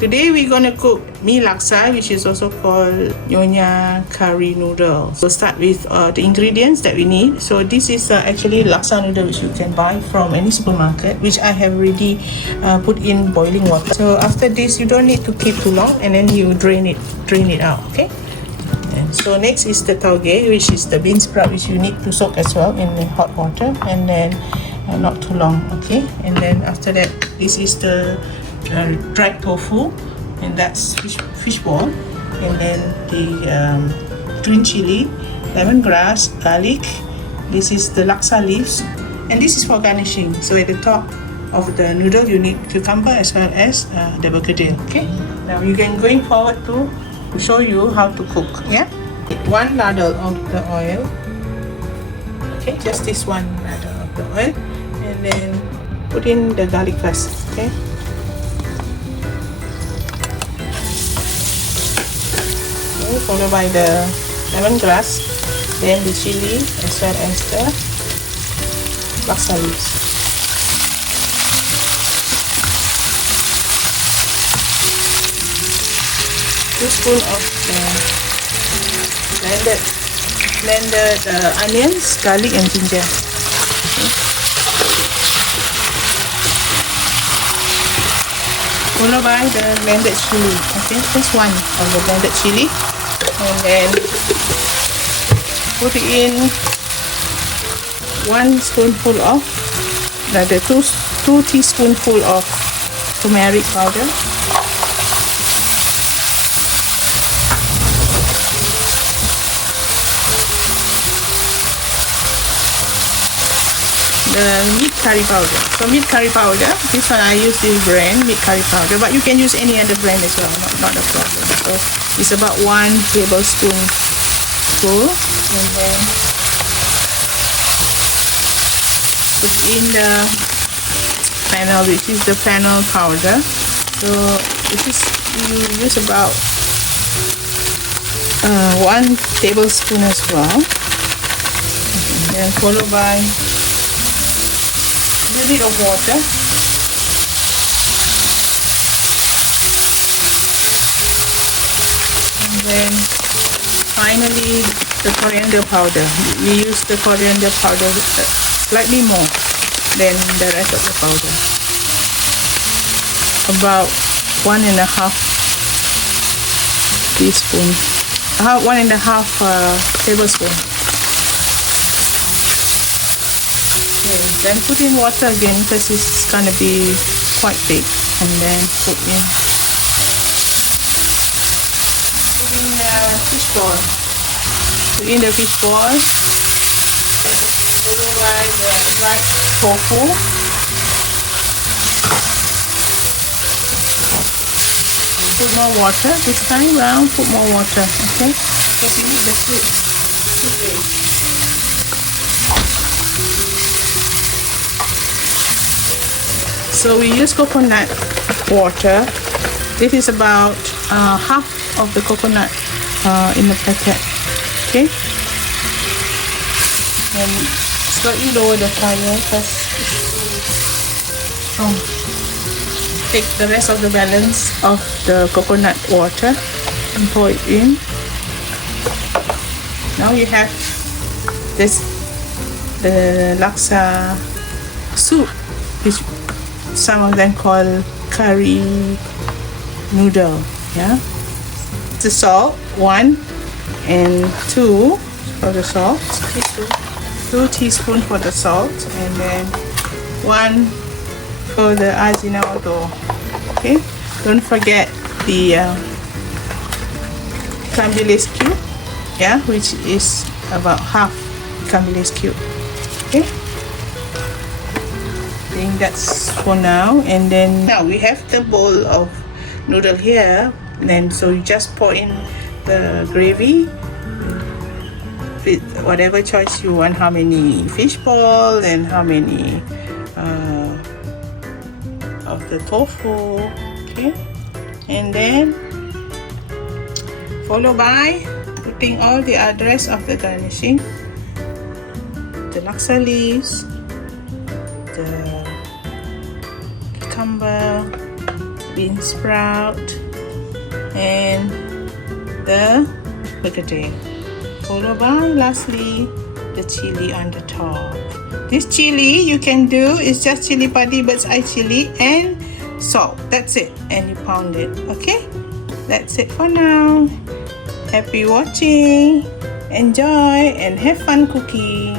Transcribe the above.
Today we're gonna cook Mee Laksa, which is also called Nyonya curry noodle. So start with the ingredients that we need. So this is actually laksa noodle which you can buy from any supermarket, which I have already put in boiling water. So after this, you don't need to keep too long, and then you drain it out. Okay. And so next is the tauge, which is the bean sprout, which you need to soak as well in the hot water, and then not too long. Okay. And then after that, this is the dried tofu, and that's fish ball, and then the green chili, lemongrass, garlic. This is the laksa leaves, and this is for garnishing. So at the top of the noodle you need cucumber as well as the bergedil. Okay, now you can going forward to show you how to cook. Yeah, 1 ladle of the oil. Okay, just this 1 ladle of the oil, and then put in the garlic first. Okay. Followed by the lemongrass, then the chili as well as the laksa leaves. Two spoons of the blended onions, garlic and ginger. Okay. Followed by the blended chili. Okay, just 1 of the blended chili. And then put in 1 spoonful of the 2 teaspoonful of turmeric powder. The meat curry powder. So meat curry powder, this one I use this brand, meat curry powder, but you can use any other brand as well, not a problem. So it's about 1 tablespoon full, and then put in the fennel, which is the fennel powder. So this is, you use about 1 tablespoon as well, and then followed by a little bit of water, and then finally the coriander powder. We use the coriander powder slightly more than the rest of the powder, about 1.5 teaspoon, 1.5 tablespoon. Then put in water again because it's gonna be quite thick, and then put in fish ball. Put in the fish ball, followed by the dried tofu. Put more water this time round. Put more water, okay? Because you need the soup. So we use coconut water. This is about half of the coconut in the packet. Okay. And slightly lower the fire because take the rest of the balance of the coconut water and pour it in. Now you have this, the laksa soup, which some of them call curry noodle. Yeah, the salt 1 and 2 for the salt, 2 teaspoons for the salt, and then 1 for the Ajinomoto. Okay, don't forget the ikan bilis cube, yeah, which is about half ikan bilis cube. Okay, I think that's for now. And then now we have the bowl of noodle here, and then so you just pour in the gravy with whatever choice you want, how many fish ball and how many of the tofu. Okay, and then followed by putting all the rest of the garnishing, the laksa leaves, the cucumber, bean sprout, and the bergedel. Followed by lastly the chili on the top. This chili you can do is just chili padi, bird's eye chili, and salt. That's it, and you pound it. Okay, that's it for now. Happy watching, enjoy, and have fun cooking.